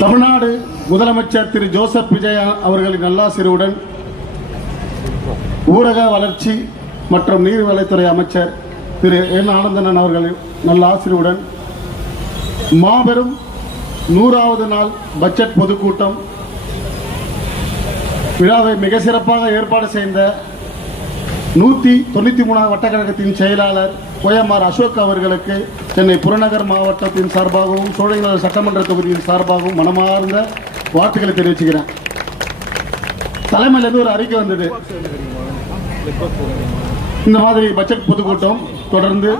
தமிழ்நாடு முதலமைச்சர் திரு ஜோசப் விஜய் அவர்களின் நல்லாசிரியருடன் ஊரக வளர்ச்சி மற்றும் நீர்வளத்துறை அமைச்சர் திரு என் ஆனந்தன் அவர்களின் நல்லாசிரியருடன் மாபெரும் 100வது நாள் பட்ஜெட் பொதுக்கூட்டம் விழாவை மிக சிறப்பாக ஏற்பாடு செய்த 193 வட்டக்கழகத்தின் செயலாளர் OMR அசோக் அவர்களுக்கு சென்னை புறநகர் மாவட்டத்தின் சார்பாகவும் சோழங்கநல்லூர் சட்டமன்ற தொகுதியின் சார்பாகவும் மனமார்ந்த வாழ்த்துக்களை தெரிவிச்சுக்கிறேன். தலைமையிலிருந்து ஒரு அறிக்கை வந்தது, இந்த மாதிரி பட்ஜெட் பொதுக்கூட்டம் தொடர்ந்து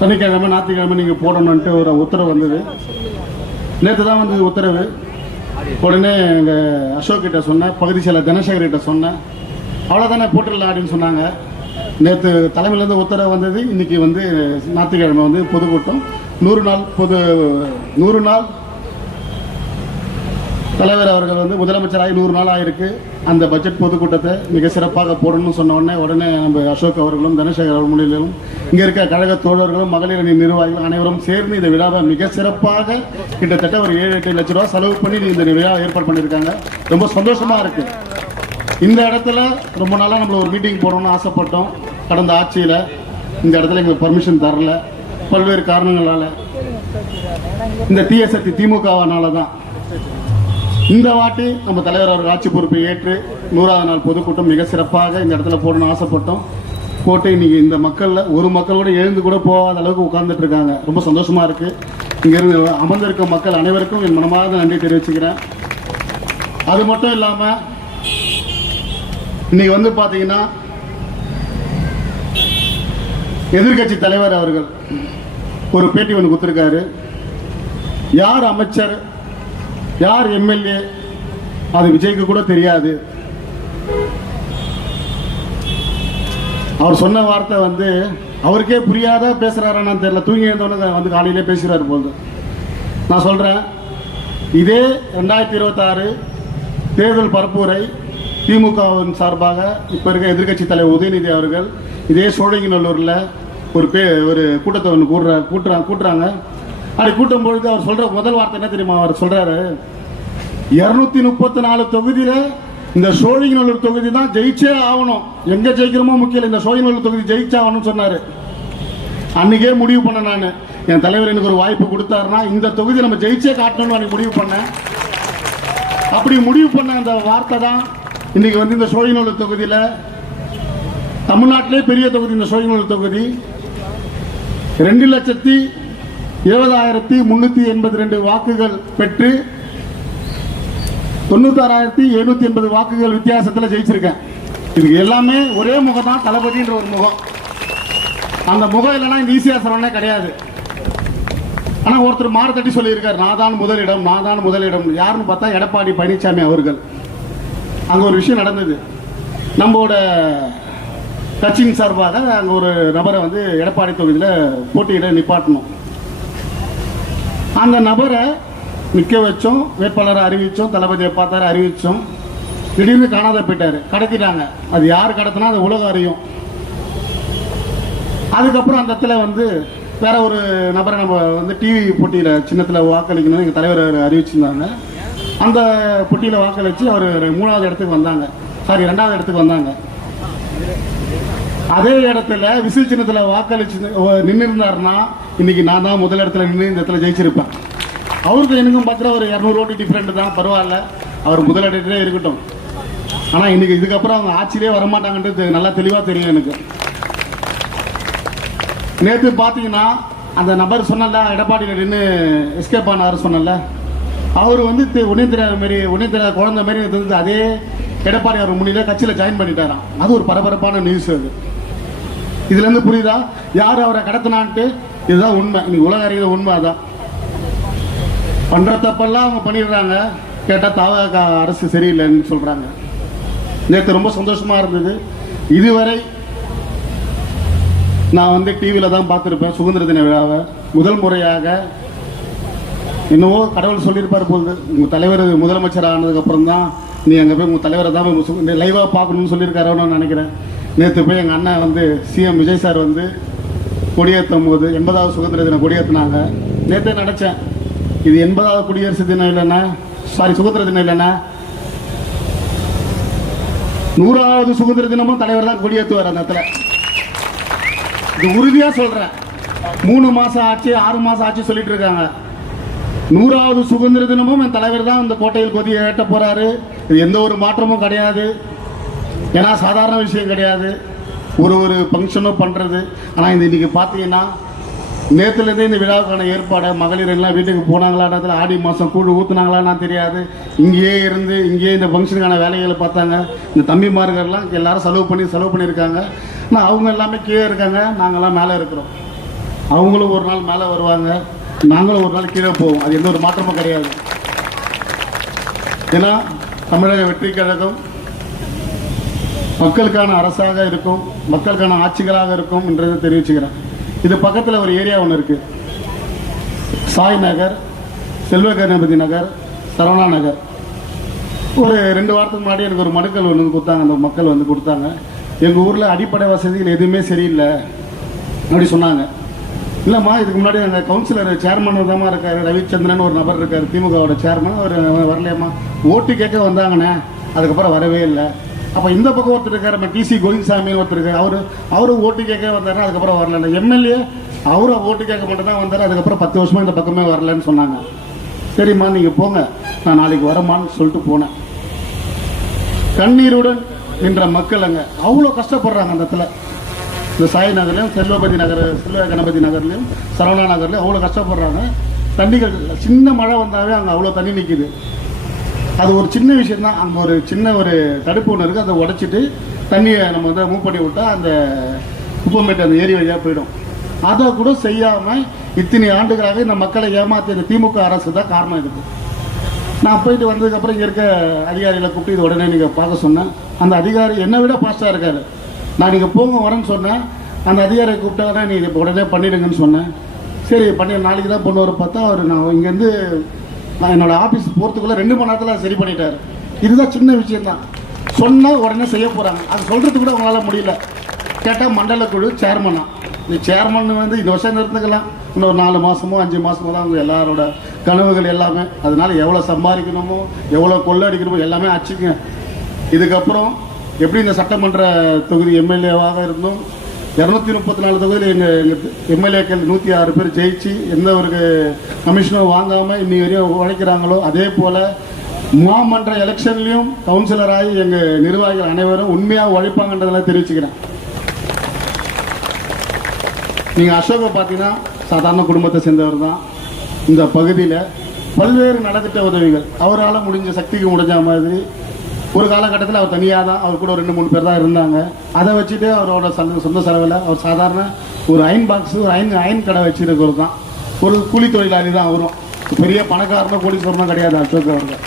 சனிக்கிழமை ஞாயிற்றுக்கிழமை நீங்கள் போடணுன்ட்டு ஒரு உத்தரவு வந்தது. நேற்று தான் வந்தது உத்தரவு. உடனே எங்கள் அசோக் கிட்ட சொன்னேன், பகுதி செயலர் தனசேகர் கிட்ட சொன்னேன், அவ்வளோதானே போட்டுடலாம் அப்படின்னு சொன்னாங்க. நேற்று தலைமையிலேருந்து உத்தரவு வந்தது. இன்னைக்கு வந்து ஞாயிற்றுக்கிழமை வந்து பொதுக்கூட்டம் 100 நாள் தலைவர் அவர்கள் வந்து முதலமைச்சராகி 100 நாள் ஆயிருக்கு. அந்த பட்ஜெட் பொதுக்கூட்டத்தை மிக சிறப்பாக போடணும்னு சொன்ன உடனே நம்ம அசோக் அவர்களும் தனசேகர் அவர் முன்னிலையிலும் இங்கே இருக்க கழக தோழர்களும் மகளிர் அணி நிர்வாகிகள் அனைவரும் சேர்ந்து இந்த விழாவை மிக சிறப்பாக கிட்டத்தட்ட ஒரு 7-8 லட்சம் ரூபா செலவு பண்ணி இந்த விழா ஏற்பாடு பண்ணியிருக்காங்க. ரொம்ப சந்தோஷமா இருக்கு. இந்த இடத்துல ரொம்ப நாளாக நம்மள ஒரு மீட்டிங் போடணும்னு ஆசைப்பட்டோம். கடந்த ஆட்சியில் இந்த இடத்துல எங்களுக்கு பர்மிஷன் தரல, பல்வேறு காரணங்களால், இந்த தீய சக்தி திமுகவானால தான். இந்த வாட்டி நம்ம தலைவர் அவர்கள் ஆட்சி பொறுப்பை ஏற்று 100வது நாள் பொதுக்கூட்டம் மிக சிறப்பாக இந்த இடத்துல போடணும்னு ஆசைப்பட்டோம். போட்டு இன்னைக்கு இந்த மக்களில் ஒரு மக்கள் கூட எழுந்து கூட போகாத அளவுக்கு உட்கார்ந்துட்டு இருக்காங்க. ரொம்ப சந்தோஷமா இருக்கு. இங்கிருந்து அமர்ந்திருக்க மக்கள் அனைவருக்கும் என் மனமார்ந்த நன்றி தெரிவிச்சுக்கிறேன். அது மட்டும் இல்லாமல் இன்னைக்கு வந்து பார்த்தீங்கன்னா எதிர்கட்சி தலைவர் அவர்கள் ஒரு பேட்டி ஒன்று கொடுத்துருக்காரு. யார் அமைச்சர் யார் எம்எல்ஏ அது விஜய்க்கு கூட தெரியாது. அவர் சொன்ன வார்த்தை வந்து அவருக்கே புரியாத பேசுறாரான்னு தெரியல. தூங்கி எழுந்தவன வந்து காலையிலே பேசுறாரு போது. நான் சொல்றேன், இதே 2026 தேர்தல் பரப்புரை திமுகவின் சார்பாக இப்ப இருக்க எதிர்கட்சி தலைவர் உதயநிதி அவர்கள் இதே சோழங்கநல்லூர்ல ஒரு கூட்டத்தை ஒன்று கூட்டுறாங்க. அப்படி கூட்டும் பொழுது அவர் சொல்ற முதல் வார்த்தை என்ன தெரியுமா? அவர் சொல்றாரு, 234 தொகுதியில இந்த சோழங்கநல்லூர் தொகுதி தான் ஜெயிச்சே ஆகணும், எங்க ஜெயிக்கிறோமோ முக்கியம், இந்த சோழங்கநல்லூர் தொகுதி ஜெயிச்சாகணும்னு சொன்னாரு. அன்னைக்கே முடிவு பண்ண நான், என் தலைவர் எனக்கு ஒரு வாய்ப்பு கொடுத்தாருன்னா இந்த தொகுதி நம்ம ஜெயிச்சே காட்டணும்னு அன்னைக்கு முடிவு பண்ணேன். அப்படி முடிவு பண்ண அந்த வார்த்தை தான் இன்னைக்கு வந்து இந்த சோழங்கநல்லூர் தொகுதியில தமிழ்நாட்டிலே பெரிய தொகுதி இந்த சோழங்கநல்லூர் தொகுதி 2,70,382 வாக்குகள் பெற்று 96,780 வாக்குகள் வித்தியாசத்தில் ஜெயிச்சிருக்கேன். இதுக்கு எல்லாமே ஒரே முகம் தான், தளபதின்ற ஒரு முகம். அந்த முகம் இல்லைன்னா இந்த ஈஸியா சரவணே கிடையாது. ஆனா ஒருத்தர் மாறு தட்டி சொல்லியிருக்காரு, நான் தான் முதலிடம். யாருன்னு பார்த்தா எடப்பாடி பழனிசாமி அவர்கள். அங்க ஒரு விஷயம் நடந்தது. நம்மளோட கட்சியின் சார்பாக அங்கே ஒரு நபரை வந்து எடப்பாடி தொகுதியில் போட்டியிட நிப்பாட்டணும். அந்த நபரை நிற்க வச்சோம், வேட்பாளரை அறிவிச்சோம், தளபதியை பார்த்தாரு அறிவிச்சோம். திடீர்னு காணாத போயிட்டாரு, கடத்திட்டாங்க. அது யார் கடத்தினா அது உலகம் அறியும். அதுக்கப்புறம் அந்த இடத்துல வந்து வேற ஒரு நபரை நம்ம வந்து டிவி போட்டியில் சின்னத்தில் வாக்களிக்கணும் எங்கள் தலைவர் அறிவிச்சிருந்தாங்க. அந்த போட்டியில் வாக்களித்து அவர் 2வது இடத்துக்கு வந்தாங்க. அதே இடத்துல விசில் சின்னத்தில் வாக்களிச்சு நின்று இருந்தாருன்னா இன்னைக்கு நான் தான் முதல் இடத்துல நின்று இந்த இடத்துல ஜெயிச்சிருப்பேன். அவருக்கு எனக்கும் பார்த்தா ஒரு 200 ஓட்டு டிஃபரெண்ட் தான், பரவாயில்ல, அவர் முதல் இடத்துல இருக்கட்டும். ஆனால் இன்னைக்கு இதுக்கப்புறம் அவங்க ஆட்சியிலே வரமாட்டாங்கன்றது நல்லா தெளிவாக தெரியும் எனக்கு. நேற்று பார்த்தீங்கன்னா அந்த நபர் சொன்னல, எடப்பாடியில் நின்று எஸ்கேப் ஆனார் சொன்னல, அவர் வந்து ஒன்றும் தெரியாத குழந்தை மாதிரி இருந்தது. அதே எடப்பாடி அவர் முன்னிலே கட்சியில் ஜாயின் பண்ணிட்டாராம். அது ஒரு பரபரப்பான நியூஸ். அது இதுல இருந்து புரியுதா யார் அவரை கடத்தினான்ட்டு? இதுதான் உண்மை, இன்னைக்கு உலக அறிகிற உண்மை. அதான் பண்ற தப்பெல்லாம் அவங்க பண்ணிடுறாங்க. கேட்டா தவக அரசு சரியில்லைன்னு சொல்றாங்க. நேற்று ரொம்ப சந்தோஷமா இருந்தது. இதுவரை நான் வந்து டிவியில தான் பார்த்துருப்பேன் சுதந்திர தின விழாவை. முதல் முறையாக என்னவோ கடவுள் சொல்லியிருப்பார் போகுது, உங்க தலைவர் முதலமைச்சர் ஆனதுக்கு அப்புறம் தான் நீ அங்கே போய் உங்கள் தலைவரை தான் லைவாக பார்க்கணும்னு சொல்லியிருக்காரோன்னு நான் நினைக்கிறேன். நேற்று போய் எங்கள் அண்ணன் வந்து சிஎம் விஜய் சார் வந்து கொடியேற்றும் போது 80வது சுதந்திர தினம் கொடியேற்றினாங்க. நேற்றே நினச்சேன், இது 80வது குடியரசு தினம் இல்லைன்னா சாரி சுதந்திர தினம் இல்லைன்னா 100வது சுதந்திர தினமும் தலைவர் தான் கொடியேற்றுவார் அந்த இடத்துல. இது உறுதியா சொல்றேன். 3 மாசம் ஆச்சு 6 மாசம் ஆச்சு சொல்லிட்டு இருக்காங்க. 100வது சுதந்திர தினமும் என் தலைவர் தான் இந்த கோட்டையில் கொடி ஏற்ற போறாரு. இது எந்த ஒரு மாற்றமும் கிடையாது. ஏன்னா சாதாரண விஷயம் கிடையாது ஒரு ஃபங்க்ஷனும் பண்றது. ஆனா இன்னைக்கு பாத்தீங்கன்னா நேற்றுலேருந்தே இந்த விழாவுக்கான ஏற்பாடை மகளிர் எல்லாம் வீட்டுக்கு போனாங்களா, ஆடி மாதம் கூழ் ஊற்றுனாங்களான்னு தெரியாது. இங்கேயே இருந்து இங்கேயே இந்த ஃபங்க்ஷனுக்கான வேலைகளை பார்த்தாங்க. இந்த தம்பிமார்கள்லாம் எல்லாரும் செலவு பண்ணியிருக்காங்க. ஆனால் அவங்க எல்லாமே கீழே இருக்காங்க, நாங்கள்லாம் மேலே இருக்கிறோம். அவங்களும் ஒரு நாள் மேலே வருவாங்க, நாங்களும் ஒரு நாள் கீழே போவோம். அது எந்த ஒரு மாற்றமும் கிடையாது. ஏன்னா தமிழக வெற்றி கழகம் மக்களுக்கான அரசாக இருக்கும், மக்களுக்கான ஆட்சிகளாக இருக்கும் என்றதை தெரிவிச்சுக்கிறேன். இது பக்கத்தில் ஒரு ஏரியா ஒன்று இருக்கு, சாய் நகர், செல்வ கணபதி நகர், சரவணா நகர். ஒரு 2 வாரத்துக்கு முன்னாடி எனக்கு ஒரு மனுக்கள் ஒன்று கொடுத்தாங்க. அந்த மக்கள் வந்து கொடுத்தாங்க, எங்கள் ஊரில் அடிப்படை வசதிகள் எதுவுமே சரியில்லை அப்படி சொன்னாங்க. இல்லைம்மா, இதுக்கு முன்னாடி அந்த கவுன்சிலர் சேர்மன் தான் இருக்காரு, ரவிச்சந்திரன் ஒரு நபர் இருக்கார், திமுகவோட சேர்மன். அவர் வரலையம்மா, ஓட்டு கேட்க வந்தாங்கண்ணே, அதுக்கப்புறம் வரவே இல்லை. அப்போ இந்த பக்கம் ஒருத்தர் இருக்காரு, நம்ம டிசி கோவிந்தசாமி ஒருத்தர் இருக்காரு, அவரு ஓட்டு கேட்க வந்தாரு, அதுக்கப்புறம் வரல. எம்எல்ஏ அவரும் ஓட்டு கேட்க மட்டும் தான் வந்தார், அதுக்கப்புறம் 10 வருஷமா இந்த பக்கமே வரலன்னு சொன்னாங்க. சரிம்மா நீங்கள் போங்க, நான் நாளைக்கு வரமான்னு சொல்லிட்டு போனேன். கண்ணீருடன் நின்ற மக்கள் அங்கே அவ்வளோ கஷ்டப்படுறாங்க. அந்த இடத்துல இந்த சாய் நகர்லையும் செல்வ கணபதி நகர்லையும் சரவணா நகர்லையும் அவ்வளோ கஷ்டப்படுறாங்க. தண்ணிகள் சின்ன மழை வந்தாவே அங்கே அவ்வளோ தண்ணி நிற்கிது. அது ஒரு சின்ன விஷயம் தான். அங்கே ஒரு சின்ன ஒரு தடுப்பு ஒன்று இருக்குது, அதை உடைச்சிட்டு தண்ணியை நம்ம வந்து மூவ் பண்ணி விட்டால் அந்த குப்பமேட்டு அந்த ஏரி வழியாக போயிடும். அதை கூட செய்யாமல் இத்தனை ஆண்டுகளாக இந்த மக்களை ஏமாற்றிய இந்த திமுக அரசு தான் காரணம் இதுக்கு. நான் போயிட்டு வந்ததுக்கப்புறம் இங்கே இருக்க அதிகாரிகளை கூப்பிட்டு இது உடனே நீங்கள் பார்க்க சொன்னேன். அந்த அதிகாரி என்னை விட ஃபாஸ்ட்டாக இருக்காரு. நான் நீங்கள் போங்க வரேன்னு சொன்னேன். அந்த அதிகாரியை கூப்பிட்டாங்கன்னா நீங்கள் இப்போ உடனே பண்ணிடுங்கன்னு சொன்னேன். சரி பண்ணி நாளைக்கு தான் பொண்ணு வர பார்த்தா அவர் நான் இங்கேருந்து நான் என்னோட ஆஃபீஸ் போகிறதுக்குள்ளே 2 மணி நேரத்தில் சரி பண்ணிட்டாரு. இதுதான் சின்ன விஷயம்தான். சொன்னால் உடனே செய்ய போகிறாங்க. அது சொல்கிறதுக்கு கூட அவங்களால முடியல. கேட்டால் மண்டல குழு சேர்மனா, இந்த சேர்மன் வந்து இந்த வருஷம் இருந்துக்கலாம், இன்னொரு 4 மாதமோ 5 மாதமோ தான் அவங்க எல்லாரோட கனவுகள் எல்லாமே. அதனால எவ்வளோ சம்பாதிக்கணுமோ எவ்வளோ கொள்ளடிக்கணுமோ எல்லாமே ஆச்சுங்க. இதுக்கப்புறம் எப்படி இந்த சட்டமன்ற தொகுதி எம்எல்ஏவாக இருந்தோம், 234 தொகுதியில் எங்கள் எம்எல்ஏக்கள் 106 பேர் ஜெயிச்சு எந்த ஒரு கமிஷனும் வாங்காமல் இன்னி வரையும் உழைக்கிறாங்களோ, அதே போல் மாமன்ற எலெக்ஷன்லையும் கவுன்சிலராகி எங்கள் நிர்வாகிகள் அனைவரும் உண்மையாக உழைப்பாங்கன்றதெல்லாம் தெரிவிச்சுக்கிறேன். நீங்கள் அசோகை பார்த்தீங்கன்னா சாதாரண குடும்பத்தை சேர்ந்தவர் தான். இந்த பகுதியில் பல்வேறு நலத்திட்ட உதவிகள் அவரால் முடிஞ்ச சக்திக்கு முடிஞ்ச மாதிரி ஒரு காலகட்டத்தில் அவர் தனியாக தான், அவர் கூட 2-3 பேர் தான் இருந்தாங்க. அதை வச்சுட்டு அவரோட சொந்த செலவில் அவர் சாதாரண ஒரு அயன் பாக்ஸு, ஒரு அயன் கடை வச்சுருக்கிறது தான். ஒரு கூலி தொழிலாளி தான் அவரும். பெரிய பணக்காரனோ கோடீஸ்வரனோ கிடையாது அசோக் அவர்கள்.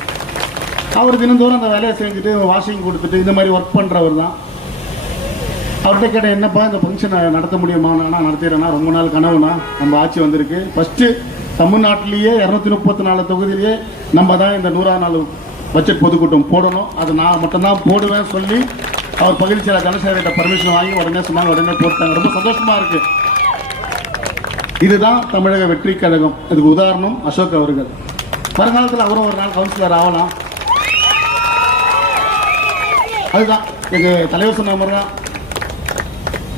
அவர் தினந்தோறும் அந்த வேலையை செஞ்சுட்டு வாஷிங் கொடுத்துட்டு இந்த மாதிரி ஒர்க் பண்ணுறவர் தான். அவர்கிட்ட கேட்டேன், என்னப்பா இந்த ஃபங்க்ஷனை நடத்த முடியுமா? நான் நடத்திடுறேன்னா, ரொம்ப நாள் கனவுனா நம்ம ஆட்சி வந்திருக்கு. ஃபஸ்ட்டு தமிழ்நாட்டிலேயே 234 தொகுதியிலேயே நம்ம தான் இந்த 100ஆம் நாள் பட்ஜெட் பொதுக்கூட்டம் போடணும், அது நான் மட்டும்தான் போடுவேன் சொல்லி அவர் பகுதி செயலர் தனசேகர்கிட்ட பர்மிஷன் வாங்கி உடனே சொன்னாங்க, உடனே போட்டாங்க. ரொம்ப சந்தோஷமா இருக்கு. இதுதான் தமிழக வெற்றி கழகம். இதுக்கு உதாரணம் அசோக் அவர்கள். வருங்காலத்தில் அவரும் ஒரு நாள் கவுன்சிலர் ஆகலாம். அதுதான் எங்க தலைவர் சொன்ன மாதிரி தான்.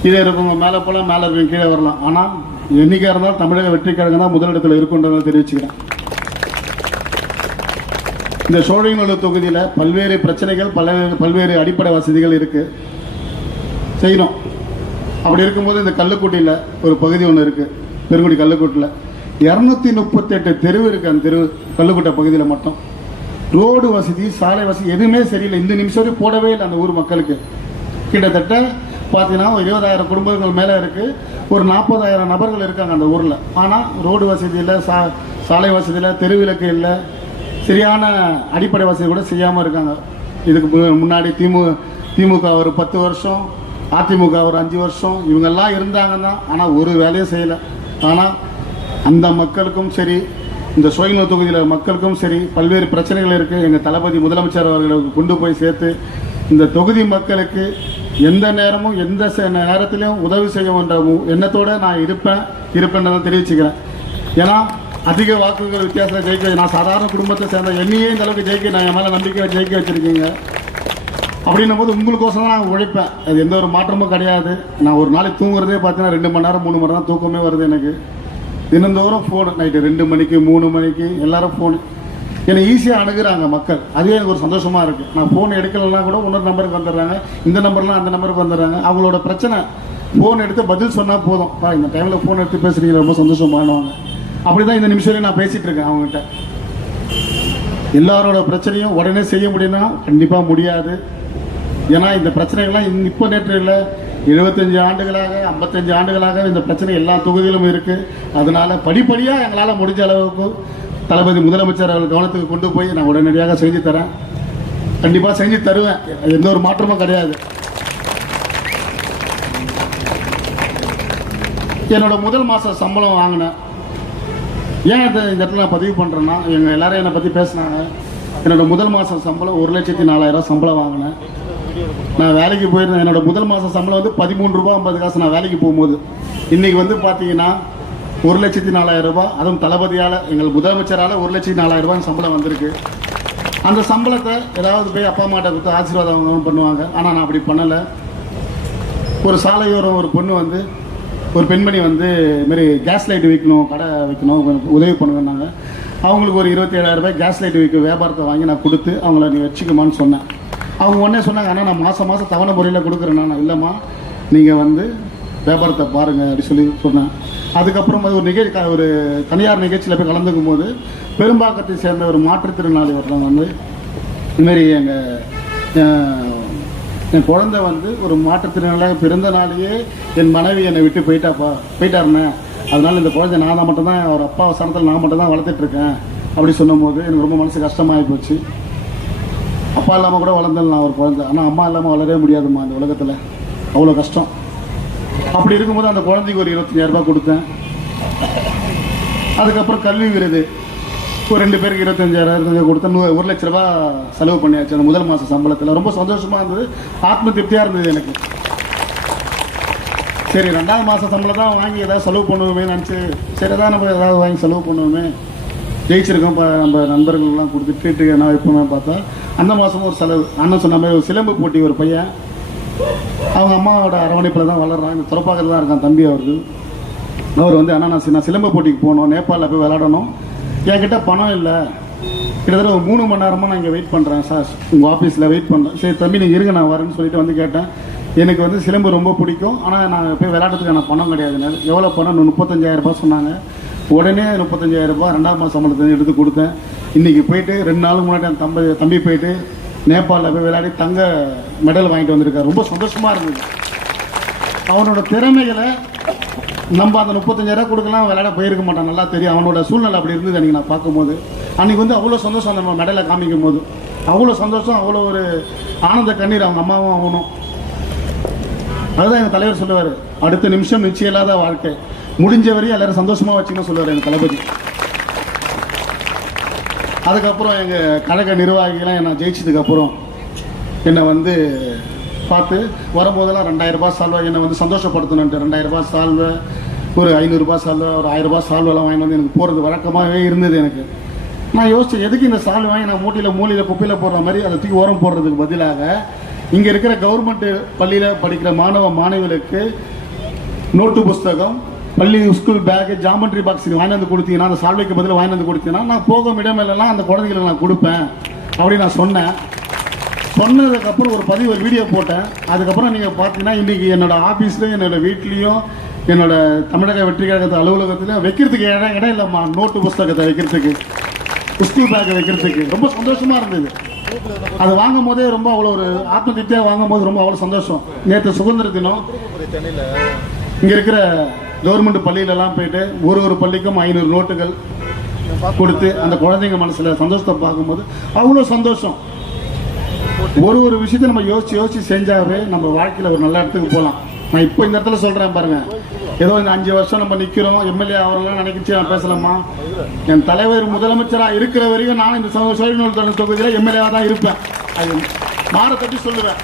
கீழே இருக்கவங்க மேலே போகலாம், மேலே இருக்கவங்க கீழே வரலாம். ஆனால் என்னைக்கா இருந்தாலும் தமிழக வெற்றி கழகம் தான் முதலிடத்தில் இருக்குன்றதை தெரிவிச்சுக்கிறேன். இந்த சோழிங்கநல்லூர் தொகுதியில் பல்வேறு பிரச்சனைகள், பல்வேறு அடிப்படை வசதிகள் இருக்கு, செய்யணும். அப்படி இருக்கும்போது இந்த கல்லுக்குட்டியில் ஒரு பகுதி ஒன்று இருக்கு, பெருங்குடி கல்லுக்குட்டில் 238 தெருவு இருக்கு. அந்த தெரு கல்லுக்குட்டை பகுதியில் மட்டும் ரோடு வசதி, சாலை வசதி எதுவுமே சரியில்லை. இந்த நிமிஷம் வரை போடவே இல்லை அந்த ஊர் மக்களுக்கு. கிட்டத்தட்ட பார்த்தீங்கன்னா 20,000 குடும்பங்கள் மேலே இருக்குது. ஒரு 40,000 நபர்கள் இருக்காங்க அந்த ஊரில். ஆனால் ரோடு வசதி இல்லை, சாலை வசதி இல்லை, தெருவிளக்கு இல்லை, சரியான அடிப்படை வசதி கூட செய்யாமல் இருக்காங்க. இதுக்கு முன்னாடி திமுக ஒரு 10 வருஷம், அதிமுக ஒரு 5 வருஷம் இவங்கெல்லாம் இருந்தாங்கன்னா, ஆனால் ஒரு வேலையும் செய்யலை. ஆனால் அந்த மக்களுக்கும் சரி, இந்த சோழிங்கநல்லூர் தொகுதியில் மக்களுக்கும் சரி பல்வேறு பிரச்சனைகள் இருக்குது. எங்கள் தளபதி முதலமைச்சர் அவர்களுக்கு கொண்டு போய் சேர்த்து இந்த தொகுதி மக்களுக்கு எந்த நேரமும் எந்த நேரத்திலையும் உதவி செய்ய என்ற எண்ணத்தோடு நான் இருப்பேன்றதை தெரிவிச்சுக்கிறேன். ஏன்னா அதிக வாக்குகள் வித்தியாசத்தில் ஜெயிக்க, நான் சாதாரண குடும்பத்தை சேர்ந்த என்னையே இந்த அளவுக்கு ஜெயிக்க, நான் என் மேலே நம்பிக்கை ஜெயிக்க வச்சுருக்கீங்க. அப்படின்னும் போது உங்களுக்கோசம் தான் நான் உழைப்பேன். அது எந்த ஒரு மாற்றமும் கிடையாது. நான் ஒரு நாளைக்கு தூங்குறதே பார்த்தீங்கன்னா 2 மணி நேரம் 3 மணி நேரம் தூக்கமே வருது எனக்கு. தினந்தோறும் ஃபோனு, நைட்டு 2 மணிக்கு 3 மணிக்கு எல்லாரும் ஃபோனு. என்னை ஈஸியாக அணுகுறாங்க மக்கள். அதுவே எனக்கு ஒரு சந்தோஷமாக இருக்குது. நான் ஃபோன் எடுக்கலைன்னா கூட இன்னொரு நம்பருக்கு வந்துடுறாங்க, இந்த நம்பர்லாம் அந்த நம்பருக்கு வந்துடுறாங்க. அவங்களோட பிரச்சனை ஃபோன் எடுத்து பதில் சொன்னால் போதும், இந்த டைமில் ஃபோன் எடுத்து பேசுகிறீங்க, ரொம்ப சந்தோஷமானவங்க. அப்படி தான் இந்த நிமிஷம் நான் பேசிகிட்டு இருக்கேன் அவங்ககிட்ட. எல்லாரோட பிரச்சனையும் உடனே செய்ய முடியும்னா கண்டிப்பாக முடியாது. ஏன்னா இந்த பிரச்சனைகள்லாம் இப்போ நேற்று இல்லை, 75 ஆண்டுகளாக 55 ஆண்டுகளாக இந்த பிரச்சனை எல்லா தொகுதியிலும் இருக்குது. அதனால் படிப்படியாக எங்களால் முடிஞ்ச அளவுக்கு தளபதி முதலமைச்சர் அவர்கள் கவனத்துக்கு கொண்டு போய் நான் உடனடியாக செஞ்சு தரேன். கண்டிப்பாக செஞ்சு தருவேன், எந்த ஒரு மாற்றமும் கிடையாது. என்னோட முதல் மாத சம்பளம் வாங்கினேன். ஏன் இந்த இடத்துல நான் பதிவு பண்ணுறேன்னா, எங்கள் எல்லாரும் என்னை பற்றி பேசினாங்க. என்னோட முதல் மாதம் சம்பளம் 1,04,000 சம்பளம் வாங்கினேன். நான் வேலைக்கு போயிருந்தேன். என்னோட முதல் மாதம் சம்பளம் வந்து 13 ரூபா 50 காசு. நான் வேலைக்கு போகும்போது இன்றைக்கி வந்து பார்த்தீங்கன்னா 1,04,000 ரூபாய். அதுவும் தளபதியால், எங்கள் முதலமைச்சரால் 1,04,000 ரூபாய் சம்பளம் வந்திருக்கு. அந்த சம்பளத்தை ஏதாவது போய் அப்பா அம்மாட்ட கொடுத்து ஆசீர்வாதம் பண்ணுவாங்க. ஆனால் நான் அப்படி பண்ணலை. ஒரு சாலையோரம் ஒரு பொண்ணு வந்து, ஒரு பெண்மணி வந்து இதுமாரி கேஸ் லைட் வைக்கணும், கடை வைக்கணும், உதவி பண்ணுவேன்னாங்க. அவங்களுக்கு ஒரு 27,000 ரூபாய் கேஸ் லைட் வைக்க வியாபாரத்தை வாங்கி நான் கொடுத்து அவங்கள நீ வச்சுக்குமான்னு சொன்னேன். அவங்க உடனே சொன்னாங்க, ஆனால் நான் மாதம் மாதம் தவணை முறையில் கொடுக்குறேன்னா. நான் இல்லைம்மா, நீங்கள் வந்து வியாபாரத்தை பாருங்கள் அப்படி சொல்லி சொன்னேன். அதுக்கப்புறம் அது ஒரு தனியார் நிகழ்ச்சியில் போய் கலந்துக்கும் போது பெரும்பாக்கத்தை சேர்ந்த ஒரு மாற்றுத்திறனாளி ஒருத்தவங்க வந்து இதுமாரி என் குழந்தை வந்து ஒரு மாற்றுத்திறனாளியாக பிறந்த நாளையே என் மனைவி என்னை விட்டு போயிட்டாருண்ணே, அதனால் இந்த குழந்தை நான் தான் மட்டும்தான், அவர் அப்பா சனத்தில் நான் மட்டும் தான் வளர்த்துட்ருக்கேன் அப்படி சொன்னும்போது எனக்கு ரொம்ப மனசு கஷ்டமாகி போச்சு. அப்பா இல்லாமல் கூட வளர்ந்துடலாம் ஒரு குழந்தை, ஆனால் அம்மா இல்லாமல் வளரவே முடியாதும்மா அந்த உலகத்தில், அவ்வளோ கஷ்டம். அப்படி இருக்கும்போது அந்த குழந்தைக்கு ஒரு 25,000 ரூபாய் கொடுத்தேன். அதுக்கப்புறம் கல்வி விருது ஒரு 2 பேருக்கு 25,000 கொடுத்தேன். 1 லட்ச ரூபா செலவு பண்ணியாச்சு அந்த முதல் மாத சம்பளத்தில். ரொம்ப சந்தோஷமாக இருந்தது, ஆத்ம திருப்தியாக இருந்தது எனக்கு. சரி, 2வது மாத சம்பளம் தான் வாங்கி ஏதாவது செலவு பண்ணுவோமே நினச்சி, சரி தான் நம்ம ஏதாவது வாங்கி செலவு பண்ணுவோமே, ஜெயிச்சிருக்கோம் நம்ம நண்பர்கள்லாம் கொடுத்துட்டு நான் எப்பவுமே பார்த்தா அந்த மாதமும் ஒரு செலவு. அண்ணன் சொன்ன மாதிரி ஒரு சிலம்பு போட்டி, ஒரு பையன் அவங்க அம்மாவோட அரவணைப்பில் தான் வளர்றான். இந்த துறப்பாக்கத்தில் தான் இருக்கான் தம்பி அவர்கள். அவர் வந்து அண்ணா நான் சிலம்பு போட்டிக்கு போகணும், நேபாளில் போய் விளையாடணும், என்கிட்ட பணம் இல்லை, கிட்டத்தட்ட ஒரு 3 மணி நேரமாக நான் இங்கே வெயிட் பண்ணுறேன் சார், உங்கள் ஆஃபீஸில் வெயிட் பண்ணுறேன். சரி தம்பி நீங்கள் இருங்க நான் வரேன்னு சொல்லிட்டு வந்து கேட்டேன். எனக்கு வந்து சிலம்பு ரொம்ப பிடிக்கும், ஆனால் நான் போய் விளையாடுறதுக்கு எனக்கு பணம் கிடையாது. எவ்வளோ பணம்? 35,000 ரூபாய் சொன்னாங்க. உடனே 35,000 ரூபாய் 2வது மாத சம்பளத்தை எடுத்து கொடுத்தேன். இன்றைக்கி போயிட்டு 2 நாளுக்கு முன்னாடி என் தம்பி போயிட்டு நேபாளில் போய் விளையாடி தங்க மெடல் வாங்கிட்டு வந்திருக்காரு. ரொம்ப சந்தோஷமாக இருந்தது. அவனோட திறமைகளை நம்ம அந்த 35,000 கொடுக்கலாம் விளையாட போயிருக்க மாட்டான், நல்லா தெரியும். அவனோட சூழ்நிலை அப்படி இருந்தது அன்றைக்கி நான் பார்க்கும்போது. அன்றைக்கி வந்து அவ்வளோ சந்தோஷம், அந்த மெடலை காமிக்கும் போது அவ்வளோ சந்தோஷம், அவ்வளோ ஒரு ஆனந்த கண்ணீர் அவங்க அம்மாவும் ஆகணும். அதுதான் எங்கள் தலைவர் சொல்லுவார், அடுத்த நிமிஷம் நிச்சயம் இல்லாத வாழ்க்கை, முடிஞ்ச வரையும் எல்லாரும் சந்தோஷமாக வச்சுக்கணும் சொல்லுவார் எங்கள் தளபதி. அதுக்கப்புறம் எங்கள் கழக நிர்வாகிகளாம் என்னை ஜெயிச்சதுக்கப்புறம் என்னை வந்து பார்த்து வரும்போதெல்லாம் 2,000 ரூபாய் சால்வை என்னை வந்து சந்தோஷப்படுத்தணுன்ட்டு 2,000 ரூபாய் சால்வை, ஒரு 500 ரூபாய் சால்வை, ஒரு 1000 ரூபாய் சால்வெல்லாம் வாங்கி வந்து எனக்கு போகிறது வழக்கமாகவே இருந்தது எனக்கு. நான் யோசித்தேன், எதுக்கு இந்த சால்வை வாங்கி நான் மூலையில் குப்பையில் போடுற மாதிரி அதை தூக்கி ஓரம் போடுறதுக்கு பதிலாக இங்கே இருக்கிற கவர்மெண்ட் பள்ளியில் படிக்கிற மாணவிகளுக்கு நோட்டு புஸ்தகம், பள்ளி ஸ்கூல் பேக்கு, ஜாமெண்ட்ரி பாக்ஸ் வாங்கி வந்து கொடுத்தீங்கன்னா, அந்த சால்வைக்கு பதில் வாங்கி வந்து கொடுத்தீங்கன்னா நான் போகும் இடமெல்லாம் அந்த குழந்தைகளுக்கு நான் கொடுப்பேன் அப்படின்னு நான் சொன்னேன். சொன்னதுக்கப்புறம் ஒரு வீடியோ போட்டேன். அதுக்கப்புறம் நீங்கள் பார்த்தீங்கன்னா இன்றைக்கி என்னோடய ஆஃபீஸ்லையும் என்னோடய வீட்லேயும் என்னோட தமிழக வெற்றி கழகத்து அலுவலகத்துலையும் வைக்கிறதுக்கு இடம் இல்லைம்மா. நோட்டு புஸ்தகத்தை வைக்கிறதுக்கு, ஸ்கூல் பேக்கை வைக்கிறதுக்கு ரொம்ப சந்தோஷமாக இருந்தது. அது வாங்கும் போதே ரொம்ப அவ்வளோ ஒரு ஆத்ம திருப்தியாக வாங்கும் போது ரொம்ப அவ்வளோ சந்தோஷம். நேற்று சுதந்திர தினம் இங்கே இருக்கிற கவர்மெண்ட் பள்ளியிலலாம் போயிட்டு ஒரு பள்ளிக்கும் 500 நோட்டுகள் கொடுத்து அந்த குழந்தைங்க மனசில் சந்தோஷத்தை பார்க்கும்போது அவ்வளோ சந்தோஷம். ஒரு விஷயத்தை நம்ம யோசிச்சு செஞ்சாவே நம்ம வாழ்க்கையில் ஒரு நல்ல இடத்துக்கு போகலாம். நான் இப்போ இந்த இடத்துல சொல்கிறேன் பாருங்க, ஏதோ இந்த 5 வருஷம் நம்ம நிற்கிறோம், எம்எல்ஏ அவரெல்லாம் நினைக்கிச்சு நான் பேசலாமா? என் தலைவர் முதலமைச்சராக இருக்கிற வரைக்கும் நான் இந்த சோழிநூல் தொகுதியில் எம்எல்ஏவாக தான் இருப்பேன். அது மாற தட்டி சொல்லுவேன்.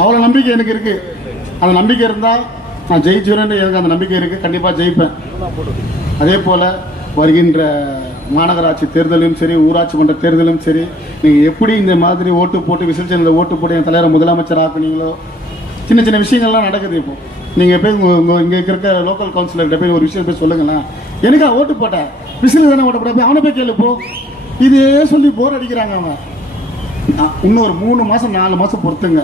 அவ்வளோ நம்பிக்கை எனக்கு இருக்குது. அந்த நம்பிக்கை இருந்தால் நான் ஜெயிச்சுவேன்னு எனக்கு அந்த நம்பிக்கை இருக்குது, கண்டிப்பாக ஜெயிப்பேன். அதே போல் வருகின்ற மாநகராட்சி தேர்தலும் சரி, ஊராட்சி மன்ற தேர்தலும் சரி, நீங்கள் எப்படி இந்த மாதிரி ஓட்டு போட்டு விசர்ஜனில் ஓட்டு போட்டு என் தலைவரை முதலமைச்சர் ஆக்குனீங்களோ, சின்ன சின்ன விஷயங்கள்லாம் நடக்குது. இப்போ நீங்கள் போய் இங்கே இருக்க லோக்கல் கவுன்சிலர்கிட்ட போய் ஒரு விஷயம் போய் சொல்லுங்களேன், எனக்கா ஓட்டு போட்டேன், விசில் தானே ஓட்ட போட்ட, அவனை போய் கேளு போ. இதே சொல்லி போர் அடிக்கிறாங்க அவன். இன்னொரு 3 மாதம் 4 மாதம் பொறுத்துங்க,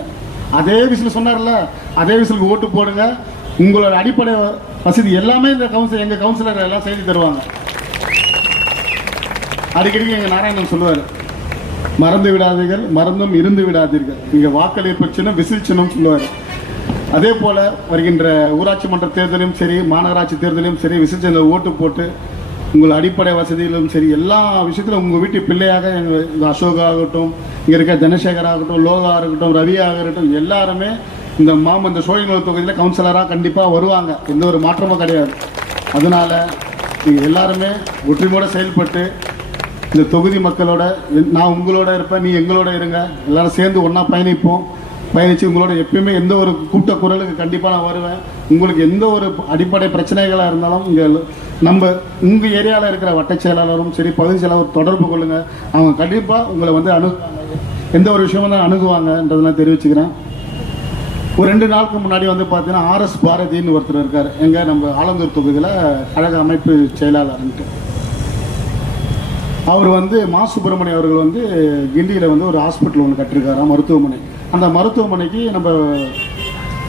அதே விசில் சொன்னார்ல, அதே விசிலுக்கு ஓட்டு போடுங்க. உங்களோட அடிப்படை வசதி எல்லாமே இந்த எங்கள் கவுன்சிலர் எல்லாம் செய்து தருவாங்க. அடிக்கடி எங்கள் நாராயணன் சொல்லுவார், மறந்து விடாதீர்கள், மறந்தும் இருந்து விடாதீர்கள், இங்கே வாக்களிப்பு சின்னம் விசில் சின்னம் சொல்லுவார். அதே போல் வருகின்ற ஊராட்சி மன்ற தேர்தலும் சரி, மாநகராட்சி தேர்தலும் சரி, விசில் சின்னம் ஓட்டு போட்டு உங்கள் அடிப்படை வசதியிலும் சரி, எல்லா விஷயத்திலும் உங்கள் வீட்டு பிள்ளையாக எங்கள் அசோக் ஆகட்டும், இங்கே இருக்க தனசேகர் ஆகட்டும், லோகா இருக்கட்டும், ரவி ஆகட்டும், எல்லாருமே இந்த சோழிங்கநல்லூர் தொகுதியில் கவுன்சிலராக கண்டிப்பாக வருவாங்க. எந்த ஒரு மாற்றமும் கிடையாது. அதனால நீங்கள் எல்லாருமே ஒற்றுமையோடு செயல்பட்டு இந்த தொகுதி மக்களோட, நான் உங்களோட இருப்பேன், நீ எங்களோட இருங்க, எல்லாரும் சேர்ந்து ஒன்றா பயணித்து உங்களோட எப்பயுமே எந்த ஒரு கூட்ட குரலுக்கு கண்டிப்பாக நான் வருவேன். உங்களுக்கு எந்த ஒரு அடிப்படை பிரச்சனைகளாக இருந்தாலும் இங்கே உங்கள் ஏரியாவில் இருக்கிற வட்ட செயலாளரும் சரி, பகுதி செயலாளர் தொடர்பு கொள்ளுங்கள். அவங்க கண்டிப்பாக உங்களை எந்த ஒரு விஷயமும் தான் அணுகுவாங்கன்றதெல்லாம் தெரிவிச்சுக்கிறேன். ஒரு 2 நாளுக்கு முன்னாடி பார்த்தீங்கன்னா ஆர்எஸ் பாரதின்னு ஒருத்தர் இருக்கார், எங்கள் நம்ம ஆலந்தூர் தொகுதியில் கழக அமைப்பு செயலாளர்ன்ட்டு. அவர் மா சுப்பிரமணியம் அவர்கள் கிண்டியில் ஒரு ஹாஸ்பிட்டல் ஒன்று கட்டிருக்காராம், மருத்துவமனை. அந்த மருத்துவமனைக்கு நம்ம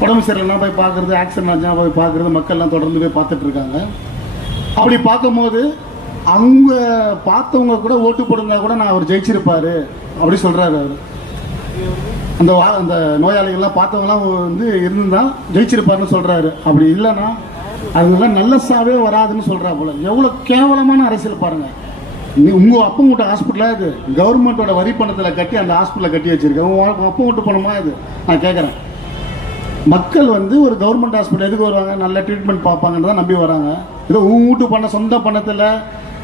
உடம்பு சரியில்லைனா போய் பார்க்குறது, ஆக்சிடென்ட் ஆச்சுன்னா போய் பார்க்குறது, மக்கள்லாம் தொடர்ந்து போய் பார்த்துட்டு இருக்காங்க. அப்படி பார்க்கும்போது அவங்க பார்த்தவங்க கூட ஓட்டு போடுறதா கூட நான் அவர் ஜெயிச்சிருப்பாரு அப்படி சொல்கிறாரு. அவர் அந்த நோயாளிகள்லாம் பார்த்தவங்களாம் இருந்தால் ஜெயிச்சிருப்பாருன்னு சொல்கிறாரு. அப்படி இல்லைன்னா அதுங்கெல்லாம் நல்ல சாவே வராதுன்னு சொல்கிறா போல. எவ்வளோ கேவலமான அரசியல் பாருங்கள். உங்கள் அப்பா வீட்டு ஹாஸ்பிட்டலாக இது கவர்மெண்ட்டோட வரி பணத்தில் கட்டி அந்த ஹாஸ்பிட்டலை கட்டி வச்சுருக்கேன். உங்கள் அப்பா வீட்டு பணமா இது? நான் கேட்குறேன். மக்கள் ஒரு கவர்மெண்ட் ஹாஸ்பிட்டல் எதுக்கு வருவாங்க? நல்ல ட்ரீட்மெண்ட் பார்ப்பாங்கன்னு தான் நம்பி வராங்க. ஏதோ வீட்டு பண்ண சொந்த பணத்தில்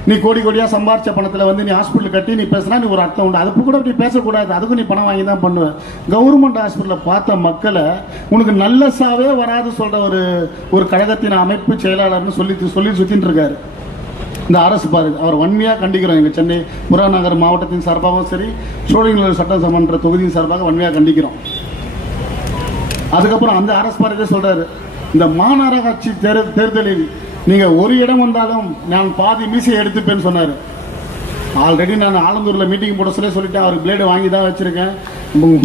நீ கோடி கோடியாக சம்பாரிச்ச பணத்தில் நீ ஹாஸ்பிட்டல் கட்டி நீ பேசுனா நீ ஒரு அர்த்தம் உண்டு. அதுக்கு கூட அப்படி பேசக்கூடாது, அதுக்கும் நீ பணம் வாங்கி தான் பண்ணுவேன். கவர்மெண்ட் ஹாஸ்பிட்டலில் பார்த்த மக்களை உனக்கு நல்ல சாவே வராது சொல்கிற ஒரு கழகத்தின் அமைப்பு செயலாளர்னு சொல்லி சுற்றின்னு இருக்காரு இந்த அரசு. பாருங்க, அவர் வன்மையாக கண்டிக்கிறோம். எங்கள் சென்னை புறநகர் மாவட்டத்தின் சார்பாகவும் சரி, சோழிங்கநல்லூர் சட்டமன்ற தொகுதியின் சார்பாக வன்மையாக கண்டிக்கிறோம். அதுக்கப்புறம் அந்த அரசு பாரதியே சொல்கிறாரு, இந்த மாநகராட்சி தேர்தலில் நீங்கள் ஒரு இடம் வந்தாலும் நான் பாதி மீசையை எடுத்துப்பேன்னு சொன்னார். ஆல்ரெடி நான் ஆலந்தூரில் மீட்டிங் போட சொல்லிட்டேன். அவர் பிளேடு வாங்கி தான் வச்சுருக்கேன்.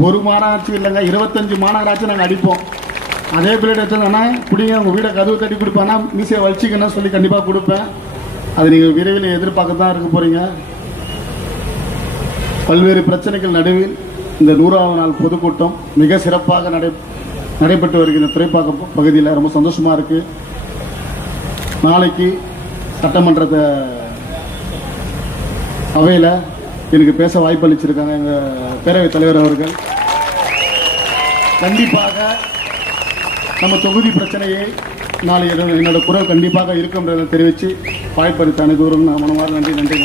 ஒரு மாநகராட்சி இல்லைங்க, 25 மாநகராட்சி நாங்கள் அடிப்போம். அதே பிளேடு வச்சோன்னா குடிங்க, உங்கள் வீடை கதவு தட்டி கொடுப்பேன்னா மீசையை வச்சுக்கன்னு சொல்லி கண்டிப்பாக கொடுப்பேன். அது நீங்கள் விரைவில் எதிர்பார்க்க தான் இருக்க போகிறீங்க. பல்வேறு பிரச்சனைகள் நடுவில் இந்த 100வது நாள் பொதுக்கூட்டம் மிக சிறப்பாக நடைபெற்று வருகிற துறைப்பாக்கம் பகுதியில் ரொம்ப சந்தோஷமாக இருக்குது. நாளைக்கு சட்டமன்றத்தை அவையில் எனக்கு பேச வாய்ப்பு அளிச்சிருக்காங்க எங்கள் பேரவைத் தலைவர் அவர்கள். கண்டிப்பாக நம்ம தொகுதி பிரச்சனையை நாளை என்னோட குரல் கண்டிப்பாக இருக்கும்ன்றதை தெரிவித்து வாய்ப்பளித்த அனைவரும் நான் மனமார்ந்த நன்றி.